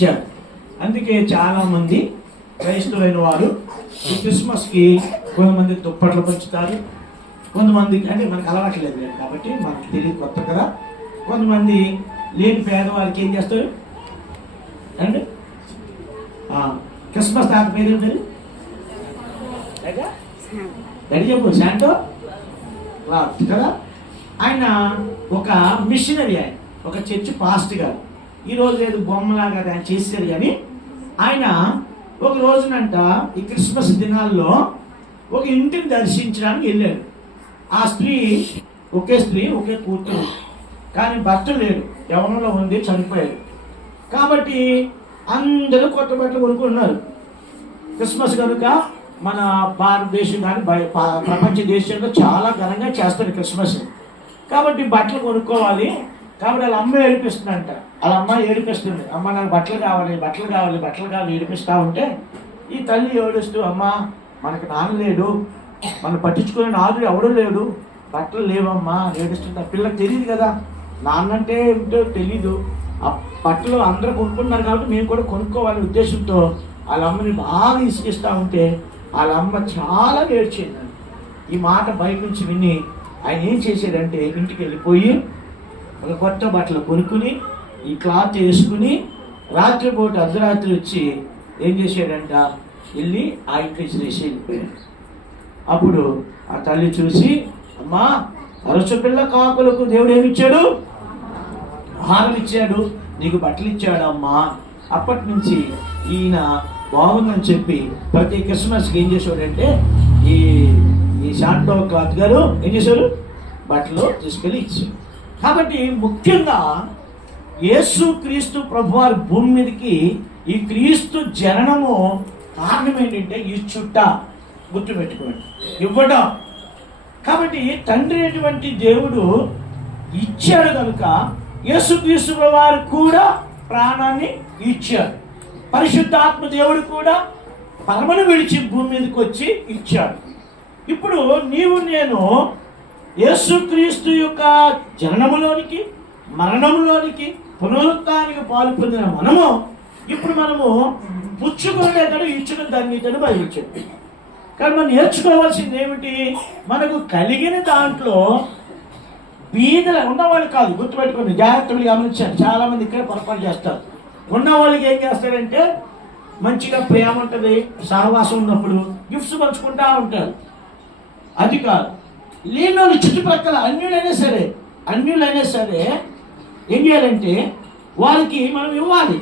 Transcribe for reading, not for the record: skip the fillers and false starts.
ఇచ్చాడు. అందుకే చాలామంది క్రైస్తవులైన వారు ఈ క్రిస్మస్కి కొంతమంది దుప్పట్లు పంచుతారు, కొంతమందికి అంటే మనకు అలవాట్లేదు కాబట్టి మనకు తెలియదు కొత్త కదా. కొంతమంది లేని పేదవారికి ఏం చేస్తారు అంటే క్రిస్మస్ తాత పేరు పేరు రెడీ చెప్పు శాంటో క్లాత్ కదా. ఆయన ఒక మిషనరీ, ఆయన ఒక చర్చ్ పాస్ట్ గారు. ఈరోజు లేదు బొమ్మలాగా ఆయన చేశారు, కానీ ఆయన ఒక రోజునంట ఈ క్రిస్మస్ దినాల్లో ఒక ఇంటిని దర్శించడానికి వెళ్ళాడు. ఆ స్త్రీ ఒకే కూతురు, కానీ భర్త లేడు, యవ్వనంలో ఉంది, చనిపోయాడు. కాబట్టి అందరూ కొత్త బట్టలు కొనుక్కున్నారు. క్రిస్మస్ కనుక మన భారతదేశం కానీ ప్రపంచ దేశంలో చాలా ఘనంగా చేస్తారు క్రిస్మస్. కాబట్టి బట్టలు కొనుక్కోవాలి. కాబట్టి వాళ్ళ అమ్మ ఏడిపిస్తుందంట. వాళ్ళ అమ్మ ఏడిపిస్తుంది, అమ్మ నాకు బట్టలు కావాలి ఏడిపిస్తూ ఉంటే ఈ తల్లి ఏడుస్తూ, అమ్మ మనకు నాన్న లేడు, మనం పట్టించుకునే నాన్న ఎవడూ లేడు, బట్టలు లేవమ్మా ఏడుస్తుంటా. పిల్లలకు తెలియదు కదా నాన్న అంటే ఏమిటో తెలీదు. ఆ బట్టలు అందరూ కొనుక్కున్నారు కాబట్టి మేము కూడా కొనుక్కోవాలనే ఉద్దేశంతో వాళ్ళ అమ్మని బాగా ఇసుకిస్తూ ఉంటే వాళ్ళ అమ్మ చాలా ఏడ్చింది. ఈ మాట బయట నుంచి విని ఆయన ఏం చేశాడంటే ఇంటికి వెళ్ళిపోయి ఒక కొత్త బట్టలు కొనుక్కుని ఈ క్లాత్ వేసుకుని రాత్రిపూట అర్ధరాత్రి వచ్చి ఏం చేశాడంట, వెళ్ళి ఆ ఇంట్లో చేసి వెళ్ళిపోయాడు. అప్పుడు ఆ తల్లి చూసి, అమ్మా అరచు పిల్ల కాకులకు దేవుడు ఏమిచ్చాడు, ఆహారం ఇచ్చాడు, నీకు బట్టలు ఇచ్చాడు అమ్మా. అప్పటి నుంచి ఈయన బాగుందని చెప్పి ప్రతి క్రిస్మస్కి ఏం చేశాడంటే ఈ శాంటో క్లాత్ గారు ఏం చేశారు, బట్టలు తీసుకెళ్ళి ఇచ్చారు. కాబట్టి ముఖ్యంగా యేసు క్రీస్తు ప్రభువారి భూమి మీదకి ఈ క్రీస్తు జననము కారణం ఏంటంటే ఈ చుట్ట గుర్తుపెట్టుకోండి, ఇవ్వడం. కాబట్టి తండ్రి అయినటువంటి దేవుడు ఇచ్చాడు కనుక యేసు క్రీస్తు ప్రభువారు కూడా ప్రాణాన్ని ఇచ్చాడు. పరిశుద్ధాత్మ దేవుడు కూడా పరమను విడిచి భూమి మీదకి వచ్చి ఇచ్చాడు. ఇప్పుడు నీవు నేను యేసుక్రీస్తు యొక్క జననములోనికి, మరణములోనికి, పునరుత్థానానికి పాలు పొందిన మనము ఇప్పుడు పుచ్చుకునేటప్పుడు ఇచ్చిన ధన్యతను బయలుచ్చాడు. కానీ మనం నేర్చుకోవాల్సింది ఏమిటి, మనకు కలిగిన దాంట్లో బీదలు ఉన్నవాళ్ళు కాదు, గుర్తుపెట్టుకోండి, జాగ్రత్తలు గమనించాను. చాలామంది ఇక్కడ పొరపాటు చేస్తారు. ఉన్నవాళ్ళకి ఏం చేస్తారంటే మంచిగా ప్రేమ ఉంటుంది, సహవాసం ఉన్నప్పుడు గిఫ్ట్స్ పంచుకుంటూ ఉంటారు. అది కాదు, లేని వాళ్ళు చుట్టుపక్కల అన్యులైనా సరే ఏం చేయాలంటే వాళ్ళకి మనం ఇవ్వాలి.